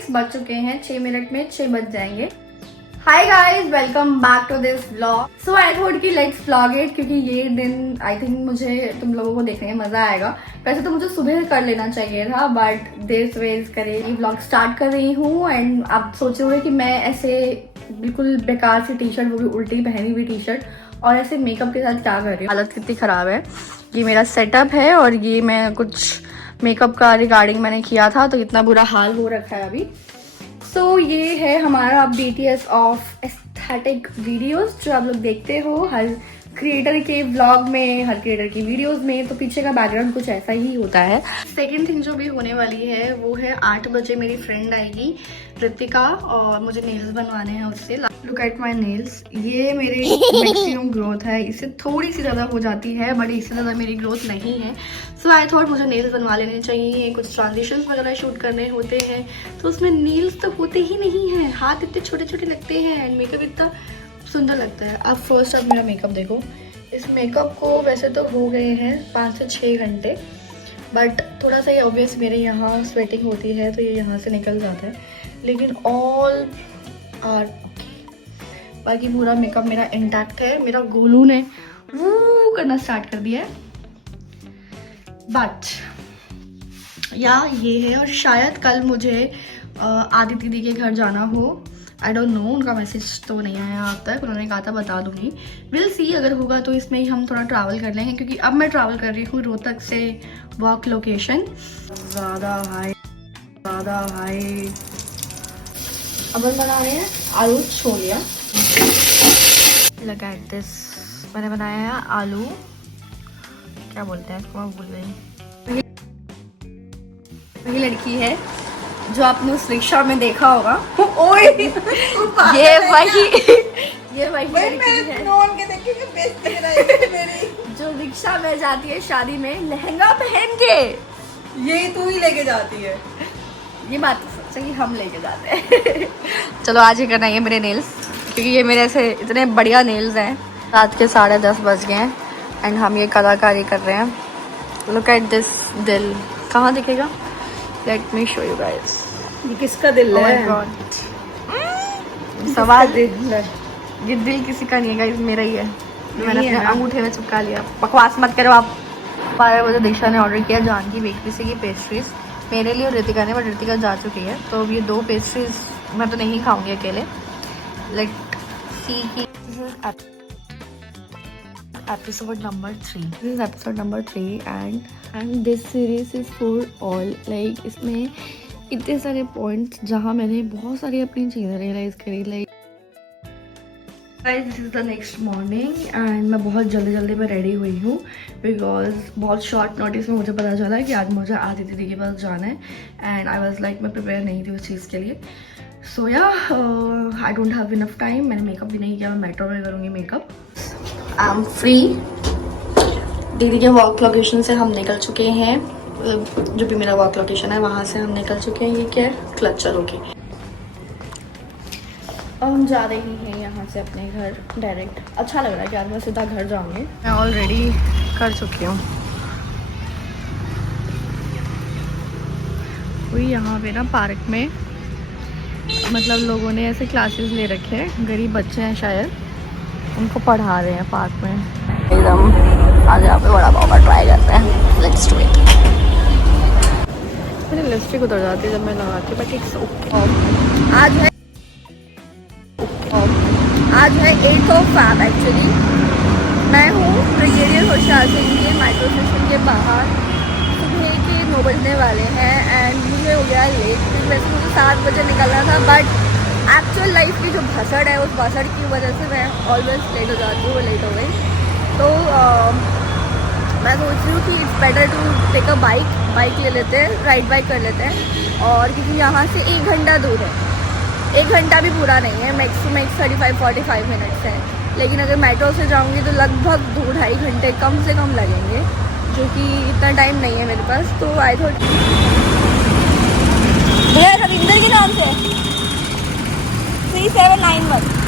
6 बज चुके हैं, 6 मिनट में 6 बज जाएंगे। Hi guys, welcome back to this vlog. So I thought कि लेट्स व्लॉग इट, क्योंकि ये दिन आई थिंक मुझे तुम लोगों को देखने में मजा आएगा। वैसे तो मुझे सुबह कर लेना चाहिए था, बट देर वेज करे ये व्लॉग स्टार्ट कर रही हूँ। एंड आप सोच रहे हो कि मैं ऐसे बिल्कुल बेकार सी टी शर्ट, वो भी उल्टी पहनी हुई टी शर्ट और ऐसे मेकअप के साथ क्या कर रही हूँ। हालत कितनी खराब है। ये मेरा सेटअप है और ये मैं कुछ मेकअप का रिगार्डिंग मैंने किया था, तो इतना बुरा हाल हो रखा है अभी। सो ये है हमारा BTS ऑफ एस्थेटिक वीडियोस जो आप लोग देखते हो हर क्रिएटर के व्लॉग में, हर क्रिएटर की वीडियोस में। तो पीछे का बैकग्राउंड कुछ ऐसा ही होता है। सेकेंड थिंग जो भी होने वाली है वो है 8 बजे मेरी फ्रेंड आएगी रितिका, और मुझे नेल्स बनवाने हैं उससे। लुक एट माई नेल्स, ये मेरे मैक्सिमम ग्रोथ है, इससे थोड़ी सी ज़्यादा हो जाती है बट इससे ज़्यादा मेरी ग्रोथ नहीं है। सो आई थॉट मुझे नेल्स बनवा लेने चाहिए। कुछ ट्रांजिशंस वगैरह शूट करने होते हैं तो उसमें नेल्स तो होते ही नहीं हैं, हाथ इतने छोटे छोटे लगते हैं एंड मेकअप इतना सुंदर लगता है। अब फर्स्ट आप मेरा मेकअप देखो। इस मेकअप को वैसे तो हो गए हैं 5 से 6 घंटे, बट थोड़ा सा ये ऑब्वियस मेरे यहाँ स्वेटिंग होती है तो ये यहाँ से निकल जाता है, लेकिन ऑल आर ओके। बाकी पूरा मेकअप मेरा इंटैक्ट है। मेरा गोलू ने वो करना स्टार्ट कर दिया है, बट या ये है। और शायद कल मुझे आदित्य दीदी के घर जाना हो, आई डोंट नो, उनका मैसेज तो नहीं आया अब तक। उन्होंने कहा था बता दूंगी, विल सी। अगर होगा तो इसमें ही हम थोड़ा ट्रैवल कर लेंगे, क्योंकि अब मैं ट्रैवल कर रही हूँ रोहतक से वर्क लोकेशन। ज़्यादा हाई अब हम बना रहे हैं आलू छोलिया। लगा दिस, मैंने बनाया है आलू, क्या बोलते हैं मैं भूल गई। वही लड़की है जो आपने उस रिक्शा में देखा होगा। ओए ये वही लड़की है जो रिक्शा में जाती है शादी में लहंगा पहन के। ये तू ही लेके जाती है। ये बात तो सच है कि हम लेके जाते हैं। चलो आज ही करना है मेरे नेल्स, क्योंकि ये मेरे ऐसे इतने बढ़िया नेल्स हैं। रात के 10:30 बज गए हैं एंड हम ये कलाकारी कर रहे हैं। लुक एट दिस दिल, कहाँ दिखेगा? Let me show you guys. ये किसका दिल है? सवाल दिल है। ये दिल किसी का नहीं है गाइस, मेरा ही है। मैंने अपने अंगूठे में चिपका लिया। बकवास मत करो आप। 12 बजे दीक्षा ने ऑर्डर किया जानकी बेकरी से ये पेस्ट्रीज मेरे लिए और रितिका ने, बट रितिका जा चुकी है तो अब ये 2 पेस्ट्रीज मैं तो नहीं खाऊंगी अकेले। लेट सी की episode number 3. This is episode number 3 and this series is for all. Like इसमें इतने सारे पॉइंट्स जहाँ मैंने बहुत सारी अपनी चीज़ें रियलाइज़ करी। Like guys, this is the next morning and मैं बहुत जल्दी में रेडी हुई हूँ, बिकॉज बहुत शॉर्ट नोटिस में मुझे पता चला कि आज मुझे आदित्य दीदी के पास जाना है एंड आई वॉज लाइक मैं प्रिपेयर नहीं थी उस चीज़ के लिए। सो या I don't have enough time. मैंने मेकअप भी नहीं किया, मैं मेट्रो में करूँगी मेकअप। I am free. दीदी के वर्क लोकेशन से हम निकल चुके हैं, जो भी मेरा वर्क लोकेशन है वहाँ से हम निकल चुके हैं। ये क्या है? क्लचर होगी। अब हम जा रही हैं यहाँ से अपने घर डायरेक्ट। अच्छा लग रहा है कि आज मैं सीधा घर जाऊँगी। मैं ऑलरेडी कर चुकी हूँ। वही यहाँ पे ना पार्क में मतलब लोगों ने ऐसे क्लासेस ले रखे हैं, गरीब बच्चे हैं शायद, उनको पढ़ा रहे हैं पार्क में। एकदम आज यहाँ पे बड़ा पाव ट्राई करते हैं। Let's do it. मेरी लिपस्टिक उतर जाती है जब मैं लगाती हूँ, बट इट्स ओके। आज है 8th of Feb एक्चुअली। मैं हूँ ब्रिगेडियर होशियार सिंह के मेट्रो स्टेशन के बाहर। सुबह के 9 बजने वाले हैं एंड मुझे हो गया लेट। वैसे मुझे 7 बजे निकलना था, बट एक्चुअल लाइफ की जो भसड़ है उस भसड़ की वजह से मैं ऑलवेज लेट हो जाती हूँ। लेट हो गई तो मैं सोच रही हूँ कि it's better to take a bike ले लेते हैं, राइड बाइक कर लेते हैं। और क्योंकि यहाँ से 1 घंटा दूर है, 1 घंटा भी पूरा नहीं है, मैक्स टू मैक्स 35-45 मिनट्स है। लेकिन अगर मेट्रो से जाऊँगी तो लगभग 2-2.5 घंटे कम से कम लगेंगे, जो कि इतना टाइम नहीं है मेरे पास। तो आई थॉट रविंदर के नाम से 3791।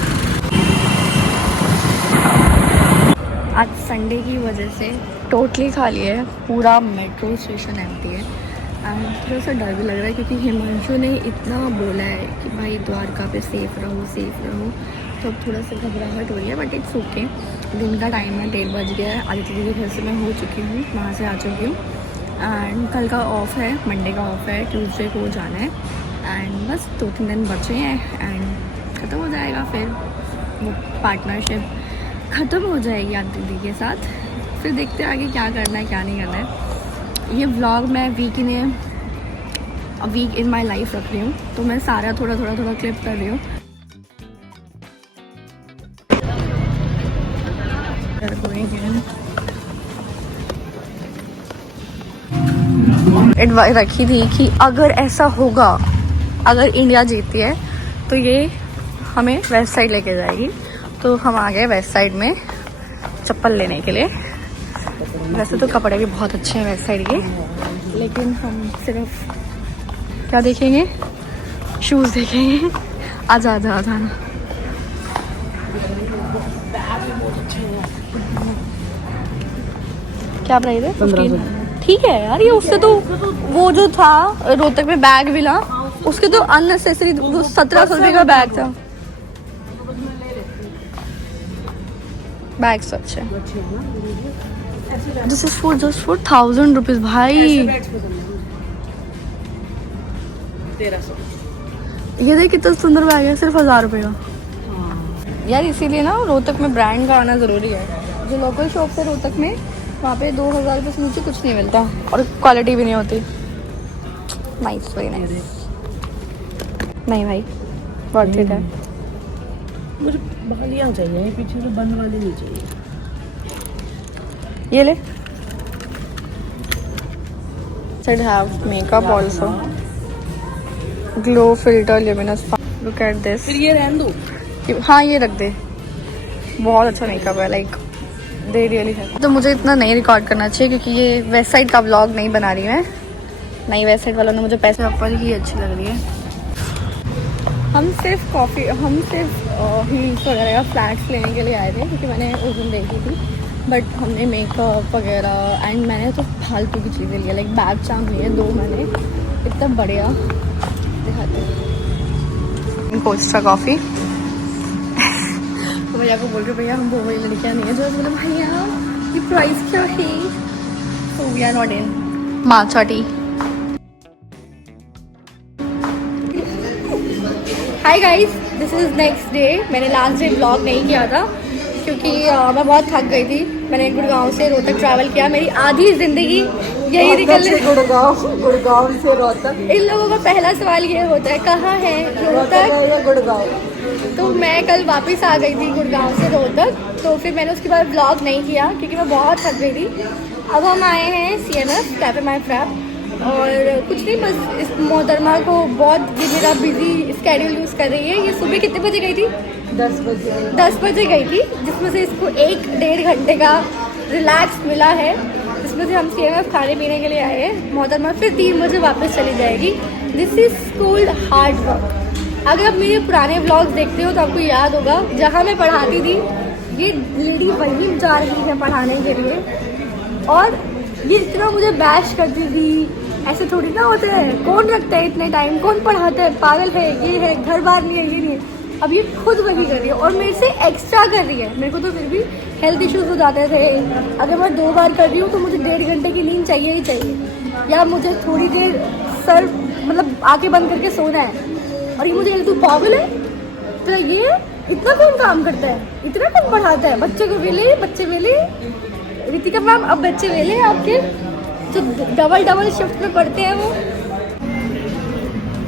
आज संडे की वजह से टोटली खाली है, पूरा मेट्रो स्टेशन एम्प्टी है। एंड थोड़ा सा डर भी लग रहा है क्योंकि हिमांशु ने इतना बोला है कि भाई द्वारका पे सेफ़ रहो, तो अब थोड़ा सा घबराहट हो रही है, बट इट्स ओके। दिन का टाइम है, 1:30 बज गया है। आदित्य दीदी के घर से मैं हो चुकी हूँ, वहाँ से आ चुकी हूँ। एंड कल का ऑफ है, मंडे का ऑफ है, ट्यूसडे को जाना है। एंड बस 2-3 दिन बचे हैं एंड ख़त्म हो जाएगा, फिर वो पार्टनरशिप ख़त्म हो जाएगी आदित्य दीदी के साथ। फिर देखते हैं आगे क्या करना है क्या नहीं करना है। ये व्लॉग मैं वीक इन माई लाइफ रख रही हूँ, तो मैं सारा थोड़ा क्लिप कर रही हूँ। एडवाइस रखी थी कि अगर ऐसा होगा, अगर इंडिया जीतती है तो ये हमें वेस्ट साइड लेके जाएगी। तो हम आ गए वेस्ट साइड में चप्पल लेने के लिए। वैसे तो कपड़े भी बहुत अच्छे हैं वेस्ट साइड के, लेकिन हम सिर्फ क्या देखेंगे, शूज़ देखेंगे। आजा ना। क्या प्राइस है? 15। ठीक है यार, ये उससे तो वो जो था रोहतक में बैग मिला, उसके तो अननेसेसरी 1700 रुपये का बैग था। बैग सच है। This is for just for 1000 rupees भाई। ये देख कितना सुंदर बैग है, सिर्फ 1000 रुपये का। यार इसीलिए ना रोहतक में ब्रांड का आना ज़रूरी है। जो लोकल शॉप है रोहतक में, वहाँ पे 2000 रुपये से नीचे कुछ नहीं मिलता और क्वालिटी भी नहीं होती। Nice, very nice. नहीं भाई, वर्थ इट है। मुझे बालियाँ चाहिए, पीछे तो बंद वाली नहीं चाहिए। ये ले। Should have makeup also. Glow filter luminous. Look at this. फिर ये रहने दो। हाँ ये रख दे, बहुत अच्छा मेकअप है, लाइक दे रियली है। तो मुझे इतना नहीं रिकॉर्ड करना चाहिए क्योंकि ये वेस्ट साइड का व्लॉग नहीं बना रही मैं। नहीं, वेस्ट साइड वालों ने मुझे पैसे ऊपर ही अच्छी लग रही है। हम सिर्फ हील्स वगैरह का फ्लैट्स लेने के लिए आए थे क्योंकि मैंने उस दिन देखी थी, बट हमने मेकअप वगैरह एंड मैंने तो फालतू की चीज़ें लिया, लाइक बैग चाम लिए 2 मैंने, इतना बढ़िया दिखाते हैं। Costa coffee. तो भैया को बोल रहे भैया हम वो वाली लड़कियाँ नहीं है जो, बोले भैया ये प्राइस क्या है। तो we are not in matcha tea. Hi guys, this is next day. मैंने लास्ट डे व्लॉग नहीं किया था क्योंकि मैं बहुत थक गई थी। मैंने गुड़गांव से रोहतक ट्रैवल किया, मेरी आधी ज़िंदगी यही निकल। गुड़गांव से रोहतक। इन लोगों का पहला सवाल ये होता है कहाँ है रोहतक या गुड़गांव। तो मैं कल वापस आ गई थी गुड़गांव से रोहतक, तो फिर मैंने उसके बाद व्लॉग नहीं किया क्योंकि मैं बहुत थक गई थी। अब हम आए हैं CMF कैफे माई फ्रैप, और कुछ नहीं, बस इस मोहतरमा को बहुत ये मेरा बिजी स्केड्यूल यूज़ कर रही है। ये सुबह कितने बजे गई थी? 10 बजे गई थी, जिसमें से इसको 1-1.5 घंटे का रिलैक्स मिला है, जिसमें से हम CMF खाने पीने के लिए आए हैं। मोहतरमा फिर 3 बजे वापस चली जाएगी। This is called hard work. अगर आप मेरे पुराने व्लॉग्स देखते हो तो आपको याद होगा जहाँ मैं पढ़ाती थी, ये लेडी वहीं जा रही है पढ़ाने के लिए, और ये इतना मुझे बैश करती थी। ऐसे थोड़ी ना होता है, कौन रखता है इतने टाइम, कौन पढ़ाता है, पागल है, ये है, घर बार नहीं है, ये नहीं है। अब ये खुद वही कर रही है और मेरे से एक्स्ट्रा कर रही है। मेरे को तो फिर भी हेल्थ इश्यूज हो जाते थे। अगर मैं 2 बार कर रही हूँ तो मुझे 1.5 घंटे की नींद चाहिए ही चाहिए, या मुझे थोड़ी देर सर मतलब आंखें बंद करके सोना है। और ये मुझे तू पागल है, तो ये इतना कौन काम करता है, इतना कौन पढ़ाता है, बच्चे को वेले, बच्चे वेले। रितिका मैम अब बच्चे वेले आपके जो डबल शिफ्ट में पढ़ते हैं वो।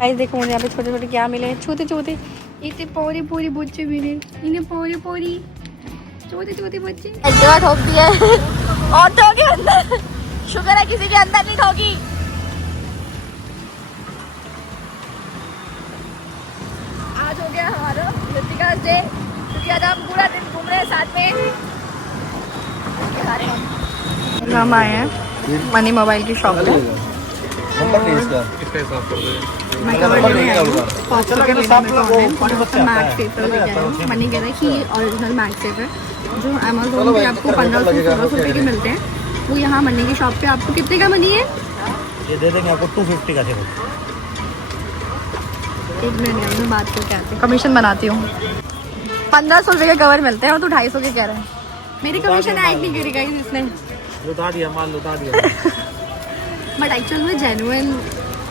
गाइस देखो मुझे यहाँ पे छोटे छोटे क्या मिले, छोटे इतने पूरी बच्चे मिले, इन्हें पूरी छोटे बच्चे। एक्टिवा ठोक दिया और ठोके अंदर, शुक्र है किसी के अंदर नहीं ठोकी। आज हो गया हमारा रितिका डे, क्योंकि आज हम पूरा दिन घूम रहे हैं साथ में। हम आए हैं मनी मोबाइल की शॉप पे। मैं कवर लेने आई हूँ, मैक्स पेपर लेके आई हूँ। मनी कह रहा है कि ओरिजिनल मैक्स पेपर जो अमेजोन पे आपको 1500-1600 रुपये के मिलते हैं, वो यहाँ मनी की शॉप पे आपको कितने का मनी है? ये दे देंगे आपको 250 का केवल। एक मिनट में बात करके आती हूँ, कमीशन बनाती हूँ। 1500 रुपये के कवर मिलते हैं और तू 250 के कह रहा है। मेरी कमीशन ऐड नहीं करी गई इसने, लुटा दिया माल, लुटा दिया। बट एक्चुअल में जेन्युइन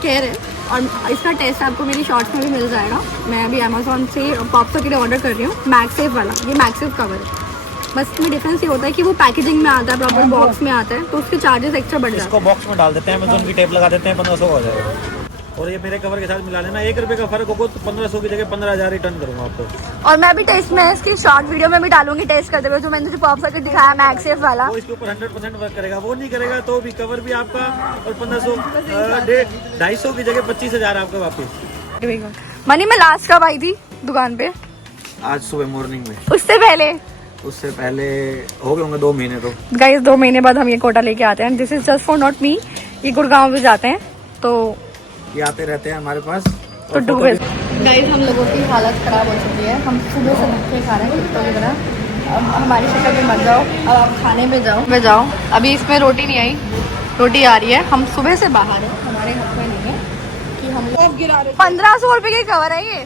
केयर है। और इसका टेस्ट आपको मेरी शॉर्ट्स में भी मिल जाएगा। मैं अभी अमेजोन से पॉप्सो के लिए ऑर्डर कर रही हूँ, मैक्सेफ वाला। ये मैक्सेफ कवर है, बस इसमें डिफरेंस ये होता है कि वो पैकेजिंग में आता है, प्रॉपर बॉक्स में आता है, तो उसके चार्जेस एक्स्ट्रा बढ़ जाते इसको बॉक्स में डाल देते हैं, अमेजोन की टेप लगा देते हैं, 1500 हो जाएगा। और ये मेरे कवर के साथ मिला लेना, 1 रुपये का फर्क होगा तो 1500 की जगह 15,000 रिटर्न करूँगा आपको। हैं। और मैं भी टेस्ट में इसकी शॉर्ट वीडियो में भी डालूंगी टेस्ट करते हुए, जो मैंने जो पॉप्सो के दिखाया मैक्सेफ वाला। वो इसके ऊपर 100% वर्क करेगा, वो नहीं करेगा तो भी कवर भी आपका, और 1500 250 की जगह 25,000 आपका वापस। मनी मैं लास्ट कब आई थी दुकान पे? आज सुबह मॉर्निंग में। उससे पहले हो गए होंगे 2 महीने। तो गाइस 2 महीने बाद हम ये कोटा लेके आते हैं। This is just for not me. ये गुड़गांव में जाते हैं तो ये आते रहते हैं हमारे पास। तो गाइस हम लोगों की हालत खराब हो चुकी है। हम सुबह से धक्के खा रहे हैं कुत्तों की तरह। अब हमारी शक्ल पे मत जाओ, अब आप खाने में जाओ। अभी इसमें रोटी नहीं आई, रोटी आ रही है। हम सुबह से बाहर हैं, हमारे हाथ में नहीं है कि हम 1500 रुपये के कवर है। ये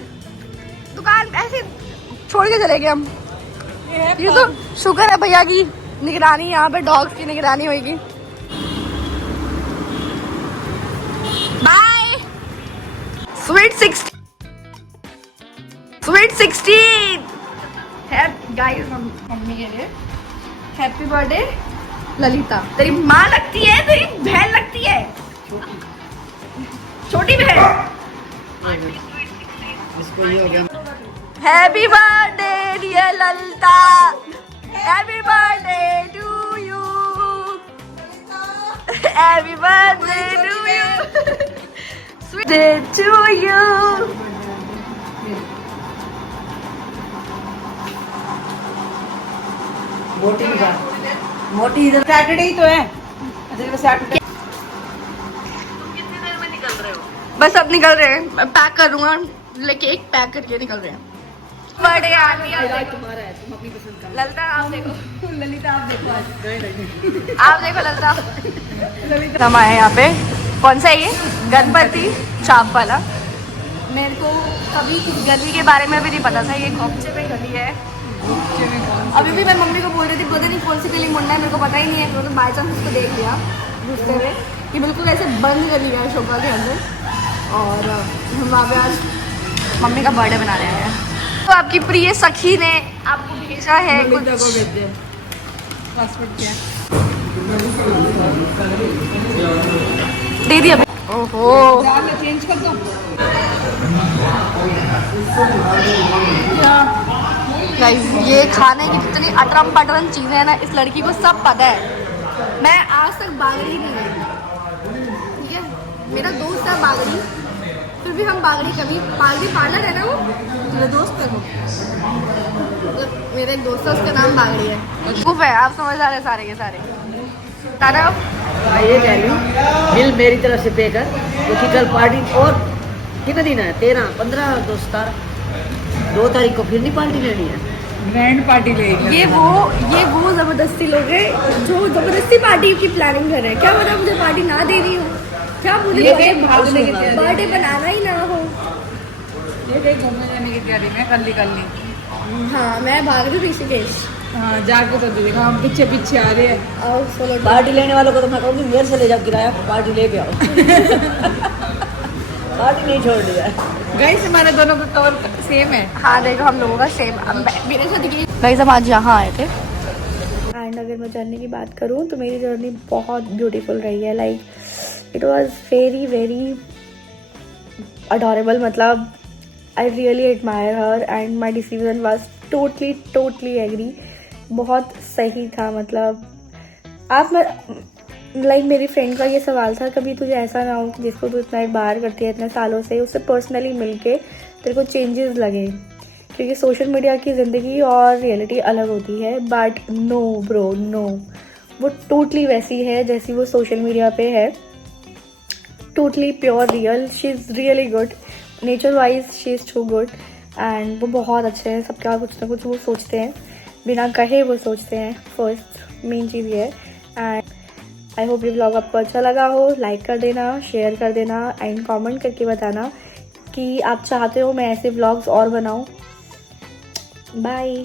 दुकान ऐसे छोड़ के चले गए हम। ये तो शुक्र है भैया की निगरानी, यहाँ पे डॉग्स की निगरानी होगी। बाय। स्वीट 16 है गाइस। हम मम्मी के लिए हैप्पी बर्थडे ललिता। तेरी माँ लगती है, तेरी बहन लगती है, छोटी बहन। Happy birthday dear Lalita, happy birthday to you, happy birthday to you, sweet day to you. मोटी इधर सैटरडे ही तो है। सैटरडे बस अब निकल रहे हैं, मैं पैक करूंगा, लेके एक पैक करके निकल रहे हैं। बर्थडे आ गया तुम्हारा है, तुम अपनी पसंद का। ललिता आप देखो, ललिता आप देखो आज। आप देखो ललिता। हम आए यहाँ पे, कौन सा है ये? गणपति चाप वाला। मेरे को कभी इस गली के बारे में भी नहीं पता था, ये खोपचे में गली है। अभी भी मैं मम्मी को बोल रही थी, पता नहीं कौन सी गली मुड़ना है, मेरे को पता ही नहीं है। तो बाई चांस उसको देख लिया घुसते हुए कि बिल्कुल ऐसे बंद गली है शोभा के अंदर। और हम वहाँ पे आज मम्मी का बर्थडे बना रहे हैं। तो आपकी प्रिय सखी ने आपको भेजा है कुछ। दे दिया। ओहो चेंज कर दो। गाइस ये खाने की कितनी अटरम पटरम चीजें हैं ना, इस लड़की को सब पता है। मैं आज तक बागड़ी नहीं गई, ठीक है? मेरा दोस्त है बागड़ी, फिर भी हम बागड़ी कभी पार्लर है ना, वो मेरा दोस्त है। वो मेरे एक दोस्त है, उसका नाम बागड़ी है। खूब है, आप समझ आ रहे सारे के सारे। तारा ये कह रही हूँ बिल मेरी तरफ से पे कर, क्योंकि कल पार्टी और कितना दिन है? 13, 15, 2 तारीख को फिर नहीं पार्टी लेनी है, ग्रैंड पार्टी लेगी। ये वो जबरदस्ती लोग हैं जो जबरदस्ती पार्टी की प्लानिंग कर रहे हैं। क्या पता मुझे पार्टी ना दे रही हो, क्या मुझे बर्थडे बनाना ही ना हो। ये देख घूमने जाने की तैयारी में कल्ली। हाँ मैं भाग रही हूँ ऋषिकेश। हाँ जाके तो देखा, हम पीछे पीछे आ रहे हैं। और सोलो पार्टी लेने वालों को तो मैं कहूँगी मेरे से ले जाओ किराया, पार्टी लेके आओ। पार्टी नहीं छोड़ दिया। गाइस हमारे दोनों का कवर सेम है। हाँ देखो हम लोगों का सेम। मेरे साथ गाइस हम आज यहाँ आए थे। एंड अगर मैं जर्नी की बात करूँ तो मेरी जर्नी बहुत ब्यूटीफुल रही है। Like it was very very adorable. मतलब I really admire her and my decision was totally agree. बहुत सही था। मतलब आप लाइक मेरी फ्रेंड का ये सवाल था, कभी तुझे ऐसा ना हो कि जिसको तू इतना एडमायर करती है इतने सालों से, उससे पर्सनली मिलके तेरे को चेंजेस लगे। क्योंकि सोशल मीडिया की ज़िंदगी और रियलिटी अलग होती है। बट नो ब्रो नो, वो टोटली वैसी है जैसी वो सोशल मीडिया पे है। Totally pure real. She is really good nature wise, she is too good. And वो बहुत अच्छे हैं। सबका कुछ ना कुछ वो सोचते हैं, बिना कहे वो सोचते हैं। फर्स्ट मेन चीज़ ये है। एंड आई होप ये व्लॉग आपको अच्छा लगा हो। लाइक कर देना, शेयर कर देना एंड कमेंट करके बताना कि आप चाहते हो मैं ऐसे व्लॉग्स और बनाऊं। बाय।